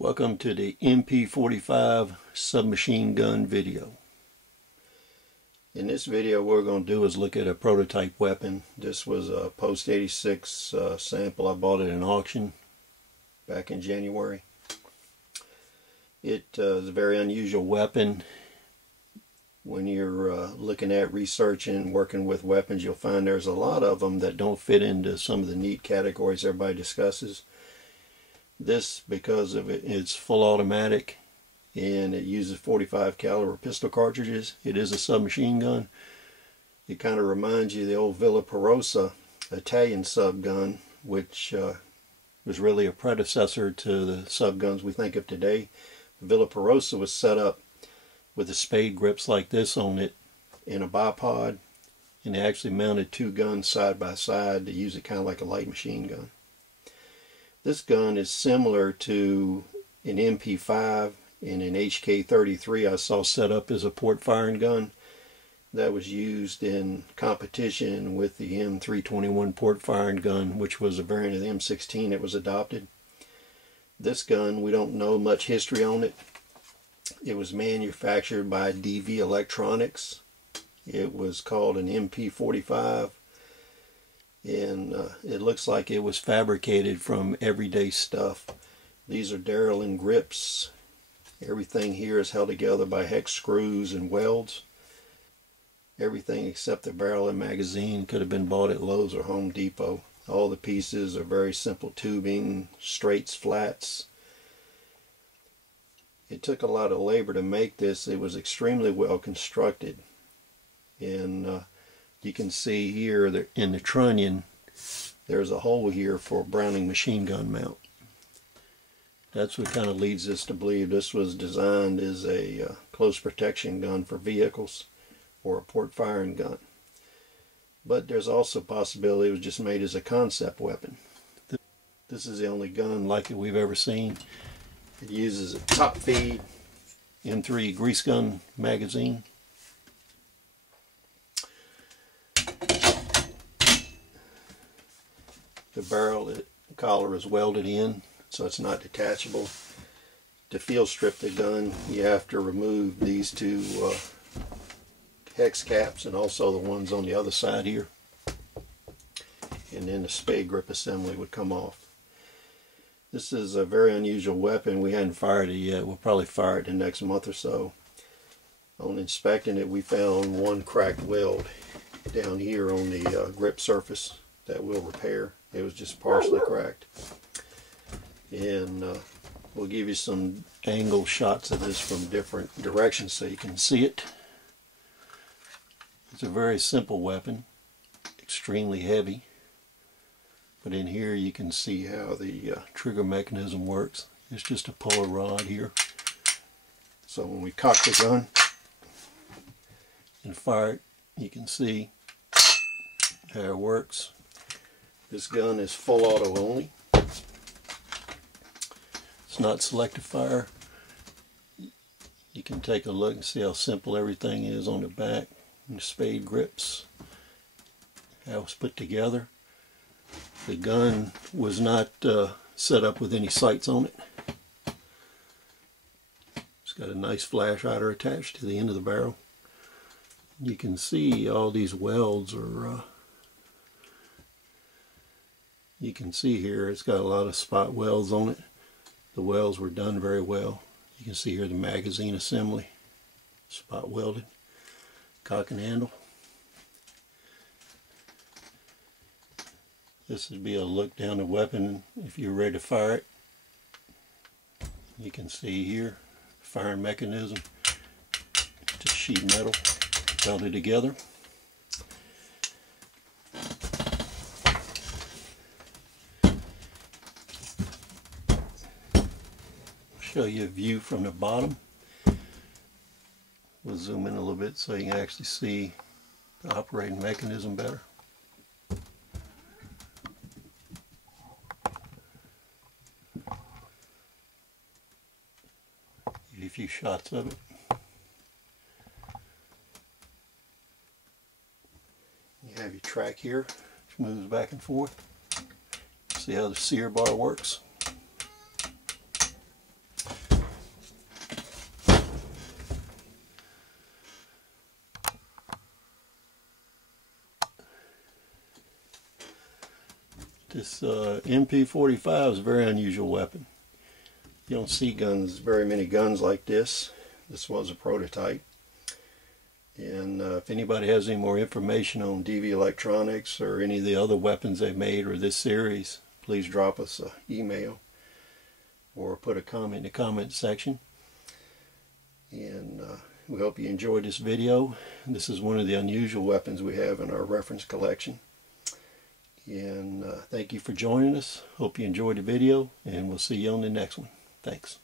Welcome to the MP-45 submachine gun video. In this video, what we're going to do is look at a prototype weapon. This was a post 86 sample. I bought it at an auction back in January. It is a very unusual weapon. When you're looking at researching, working with weapons, you'll find there's a lot of them that don't fit into some of the neat categories everybody discusses. This, because of it's full automatic and it uses 45 caliber pistol cartridges. It is a submachine gun. It kind of reminds you of the old Villa Perosa Italian sub gun, which was really a predecessor to the sub guns we think of today. The Villa Perosa was set up with the spade grips like this on it in a bipod, and they actually mounted two guns side by side to use it kind of like a light machine gun. This gun is similar to an MP-5 and an HK-33 I saw set up as a port firing gun that was used in competition with the M3 port firing gun, which was a variant of the M16 that was adopted. This gun, we don't know much history on it. It was manufactured by DV Electronics. It was called an MP-45. And it looks like it was fabricated from everyday stuff. These are Darrell grips. Everything here is held together by hex screws and welds. Everything except the barrel and magazine could have been bought at Lowe's or Home Depot. All the pieces are very simple tubing, straights, flats. It took a lot of labor to make this. It was extremely well constructed. And you can see here that in the trunnion there's a hole here for a Browning machine gun mount. That's what kind of leads us to believe this was designed as a close protection gun for vehicles or a port firing gun. But there's also a possibility it was just made as a concept weapon. This is the only gun like it we've ever seen. It uses a top feed M3 grease gun magazine. The barrel collar is welded in, so it's not detachable. To field strip the gun, you have to remove these two hex caps and also the ones on the other side here. And then the spade grip assembly would come off. This is a very unusual weapon. We hadn't fired it yet. We'll probably fire it in the next month or so. On inspecting it, we found one cracked weld down here on the grip surface that we'll repair. It was just partially cracked. And we'll give you some angle shots of this from different directions so you can see it. It's a very simple weapon, extremely heavy. But in here you can see how the trigger mechanism works. It's just a puller rod here. So when we cock the gun and fire it, you can see how it works. This gun is full auto only. It's not selective fire. You can take a look and see how simple everything is on the back. And the spade grips, how it's put together. The gun was not set up with any sights on it. It's got a nice flash hider attached to the end of the barrel. You can see all these welds are you can see here it's got a lot of spot welds on it. The welds were done very well. You can see here the magazine assembly, spot welded, cock and handle. This would be a look down the weapon if you're ready to fire it. You can see here firing mechanism, just sheet metal welded together. Show you a view from the bottom. We'll zoom in a little bit so you can actually see the operating mechanism better. Give you a few shots of it. You have your track here, which moves back and forth. See how the sear bar works. This MP-45 is a very unusual weapon. You don't see very many guns like this. This was a prototype. And if anybody has any more information on DV Electronics or any of the other weapons they made or this series, please drop us an email or put a comment in the comment section. And we hope you enjoyed this video. This is one of the unusual weapons we have in our reference collection. And thank you for joining us. Hope you enjoyed the video, and we'll see you on the next one. Thanks.